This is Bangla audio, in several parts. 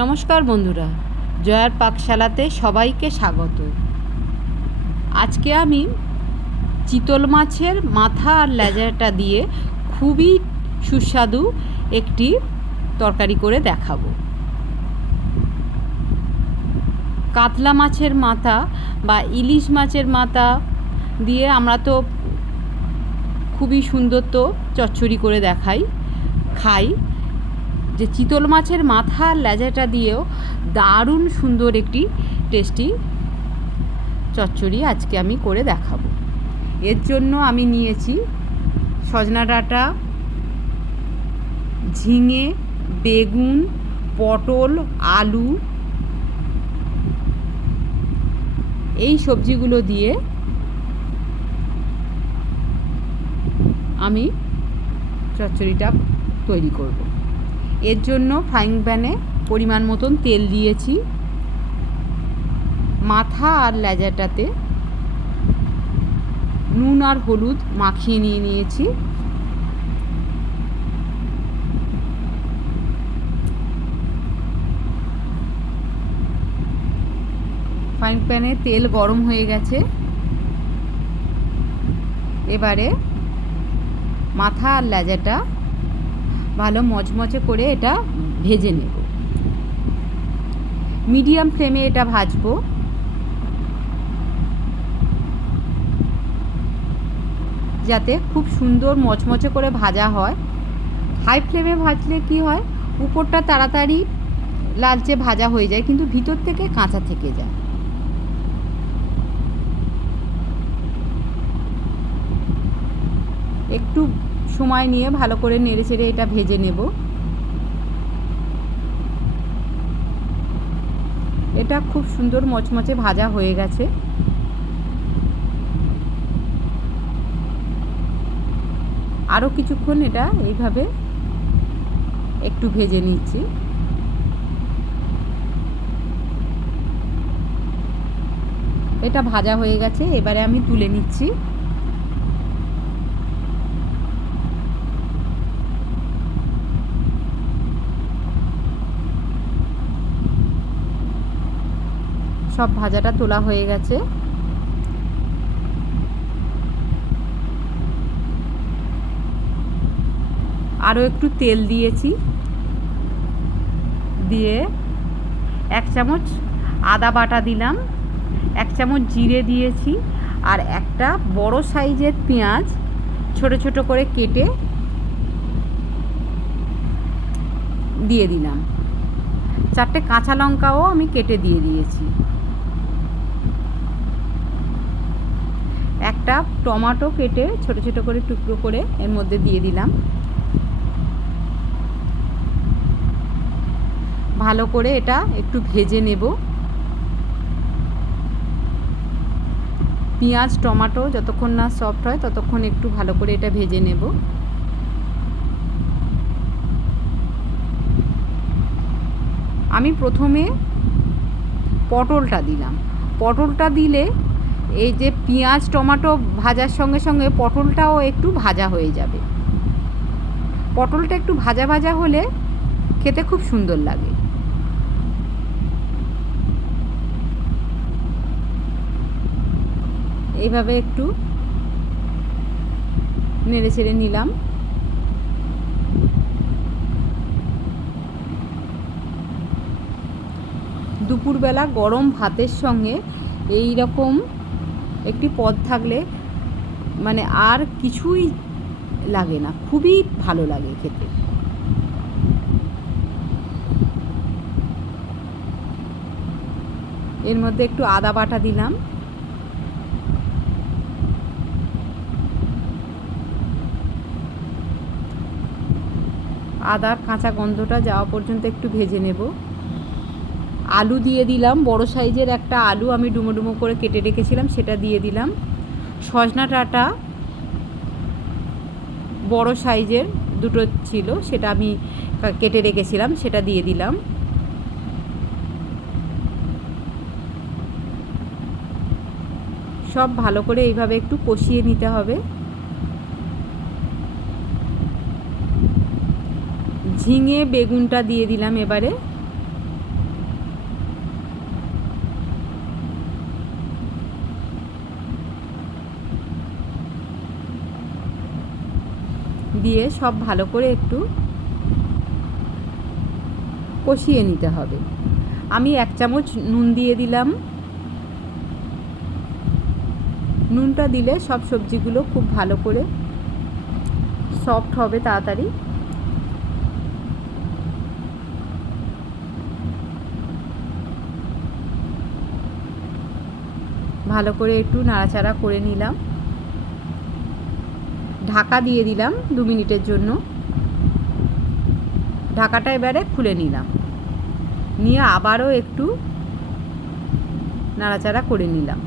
নমস্কার বন্ধুরা, জয়ার পাকশালাতে সবাইকে স্বাগত। আজকে আমি চিতল মাছের মাথা আর লেজাটা দিয়ে খুবই সুস্বাদু একটি তরকারি করে দেখাবো। কাতলা মাছের মাথা বা ইলিশ মাছের মাথা দিয়ে আমরা তো খুবই সুন্দর তো চচ্চড়ি করে খাই, যে চিতল মাছের মাথা আর লেজাটা দিয়েও দারুণ সুন্দর একটি টেস্টি চচ্চড়ি আজকে আমি করে দেখাবো। এর জন্য আমি নিয়েছি সজনা ডাঁটা, ঝিঙে, বেগুন, পটল, আলু। এই সবজিগুলো দিয়ে আমি চচ্চড়িটা তৈরি করব। এর জন্য ফ্রাইং প্যানে পরিমাণ মতন তেল দিয়েছি। মাথা আর লেজাটাতে নুন আর হলুদ মাখিয়ে নিয়েছি। ফ্রাইং প্যানে তেল গরম হয়ে গেছে। এবারে মাথা আর লেজাটা ভালো মচমচে করে এটা ভেজে নেব। মিডিয়াম ফ্লেমে এটা ভাজবো। যাতে খুব সুন্দর মচমচে করে ভাজা হয়। হাই ফ্লেমে ভাজলে কি হয়, উপরটা তাড়াতাড়ি লালচে ভাজা হয়ে যায়, কিন্তু ভিতর থেকে কাঁচা থেকে যায়। একটু সময় নিয়ে ভালো করে নেড়েচেড়ে এটা ভেজে নেব। এটা খুব সুন্দর মচমচে ভাজা হয়ে গেছে। আরও কিছুক্ষণ এটা এইভাবে একটু ভেজে নিচ্ছি। এটা ভাজা হয়ে গেছে, এবারে আমি তুলে নিচ্ছি। সব ভাজাটা তোলা হয়ে গেছে। আরও একটু তেল দিয়েছি, দিয়ে 1 চামচ আদা বাটা দিলাম, 1 চামচ জিরে দিয়েছি, আর একটা বড় সাইজের পেঁয়াজ ছোট ছোট করে কেটে দিয়ে দিলাম। 4টে কাঁচা লঙ্কাও আমি কেটে দিয়ে দিয়েছি। একটা টমেটো কেটে ছোট ছোট করে টুকরো করে এর মধ্যে দিয়ে দিলাম। ভালো করে এটা একটু ভেজে নেব। পেঁয়াজ টমেটো যতক্ষণ না সফট হয় ততক্ষণ একটু ভালো করে এটা ভেজে নেব। আমি প্রথমে পটলটা দিলাম। পটলটা দিলে এই যে পেঁয়াজ টমেটো ভাজার সঙ্গে সঙ্গে পটলটাও একটু ভাজা হয়ে যাবে। পটলটা একটু ভাজা ভাজা হলে খেতে খুব সুন্দর লাগে। এইভাবে একটু নেড়ে চেড়ে নিলাম। দুপুরবেলা গরম ভাতের সঙ্গে এই রকম একটি পদ থাকলে মানে আর কিছুই লাগে না, খুবই ভালো লাগে খেতে। এর মধ্যে একটু আদা বাটা দিলাম। আদার কাঁচা গন্ধটা যাওয়া পর্যন্ত একটু ভেজে নেব। আলু দিয়ে দিলাম, বড় সাইজের একটা আলু আমি ডুমো ডুমো করে কেটে রেখেছিলাম, সেটা দিয়ে দিলাম। সজনা ডাঁটা বড় সাইজের দুটো ছিল, সেটা আমি কেটে রেখেছিলাম, সেটা দিয়ে দিলাম। সব ভালো করে এইভাবে একটু কষিয়ে নিতে হবে। ঝিঙে বেগুনটা দিয়ে দিলাম এবারে। দিয়ে সব ভালো করে একটু কষিয়ে নিতে হবে। আমি 1 চামচ নুন দিয়ে দিলাম। নুনটা দিলে সব সবজিগুলো খুব ভালো করে সফট হবে তাড়াতাড়ি। ভালো করে একটু নাড়াচাড়া করে নিলাম। ঢাকা দিয়ে দিলাম 2 মিনিটের জন্য। ঢাকাটা এবারে খুলে নিলাম, নিয়ে আবারও একটু নাড়াচাড়া করে নিলাম।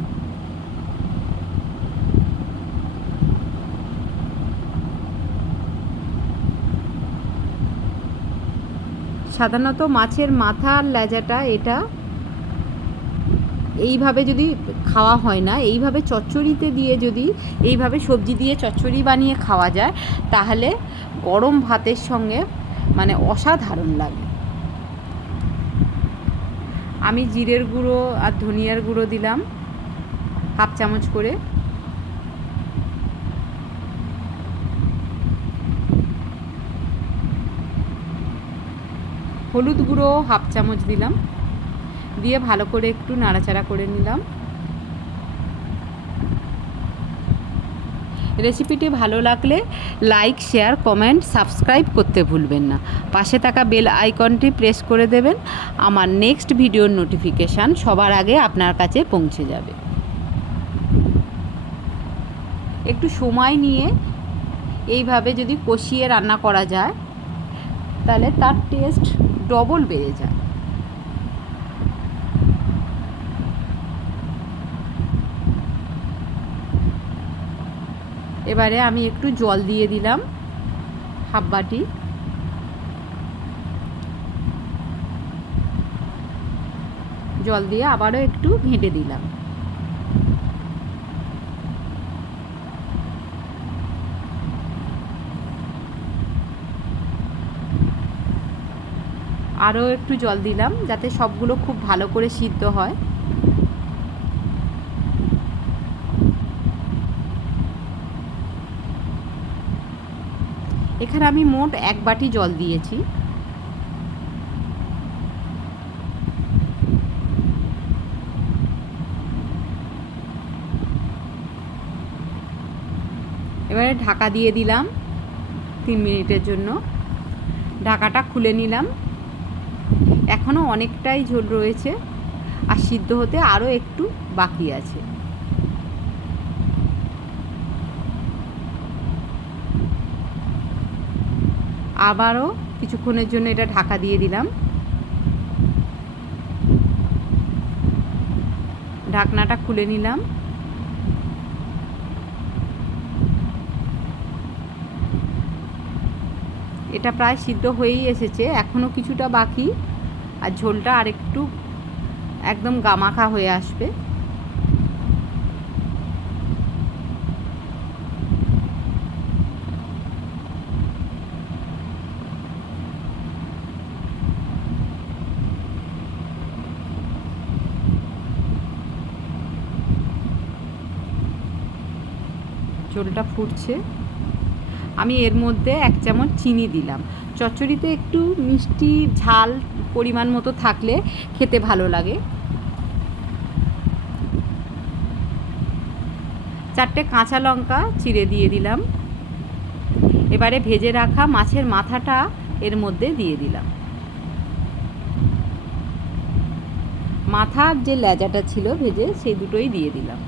সাধারণত মাছের মাথা আর লেজাটা এটা এইভাবে যদি খাওয়া হয় না, এইভাবে চচ্চড়িতে দিয়ে যদি এইভাবে সবজি দিয়ে চচ্চড়ি বানিয়ে খাওয়া যায় তাহলে গরম ভাতের সঙ্গে মানে অসাধারণ লাগে। আমি জিরের গুঁড়ো আর ধনিয়ার গুঁড়ো দিলাম 1/2 চামচ করে। হলুদ গুঁড়ো 1/2 চামচ দিলাম, দিয়ে ভালো করে একটু নাড়াচাড়া করে নিলাম। রেসিপিটি ভালো লাগলে লাইক, শেয়ার, কমেন্ট, সাবস্ক্রাইব করতে ভুলবেন না। পাশে থাকা বেল আইকনটি প্রেস করে দেবেন। আমার নেক্সট ভিডিওর নোটিফিকেশান সবার আগে আপনার কাছে পৌঁছে যাবে। একটু সময় নিয়ে এইভাবে যদি কষিয়ে রান্না করা যায় তাহলে তার টেস্ট ডবল বেড়ে যায়। এবারে আমি একটু জল দিয়ে দিলাম 1/2 বাটি। জল দিয়ে আবারও একটু ঘেঁটে দিলাম। আরও একটু জল দিলাম যাতে সবগুলো খুব ভালো করে সিদ্ধ হয়। এখানে আমি মোট 1 বাটি জল দিয়েছি। এবারে ঢাকা দিয়ে দিলাম 3 মিনিটের জন্য। ঢাকাটা খুলে নিলাম। এখনও অনেকটাই ঝোল রয়েছে আর সিদ্ধ হতে আরও একটু বাকি আছে। আবারও কিছুক্ষণের জন্য এটা ঢাকা দিয়ে দিলাম। ঢাকনাটা খুলে নিলাম। এটা প্রায় সিদ্ধ হয়েই এসেছে, এখনও কিছুটা বাকি, আর ঝোলটা আরেকটু একদম গামাখা হয়ে আসবে। ঝোলটা ফুটছে। আমি এর মধ্যে 1 চামচ চিনি দিলাম। চচ্চড়িতে একটু মিষ্টি ঝাল পরিমাণ মতো থাকলে খেতে ভালো লাগে। 4টে কাঁচা লঙ্কা চিড়ে দিয়ে দিলাম। এবারে ভেজে রাখা মাছের মাথাটা এর মধ্যে দিয়ে দিলাম। মাথার যে লেজাটা ছিল ভেজে সেই দুটোই দিয়ে দিলাম।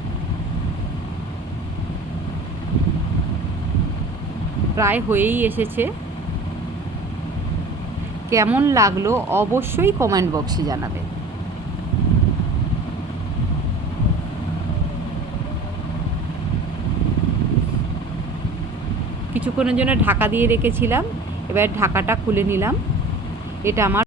প্রায় হয়েই এসেছে। কেমন লাগলো অবশ্যই কমেন্ট বক্সে জানাবেন। কিছুক্ষণের জন্য ঢাকা দিয়ে রেখেছিলাম, এবার ঢাকাটা খুলে নিলাম। এটা আমার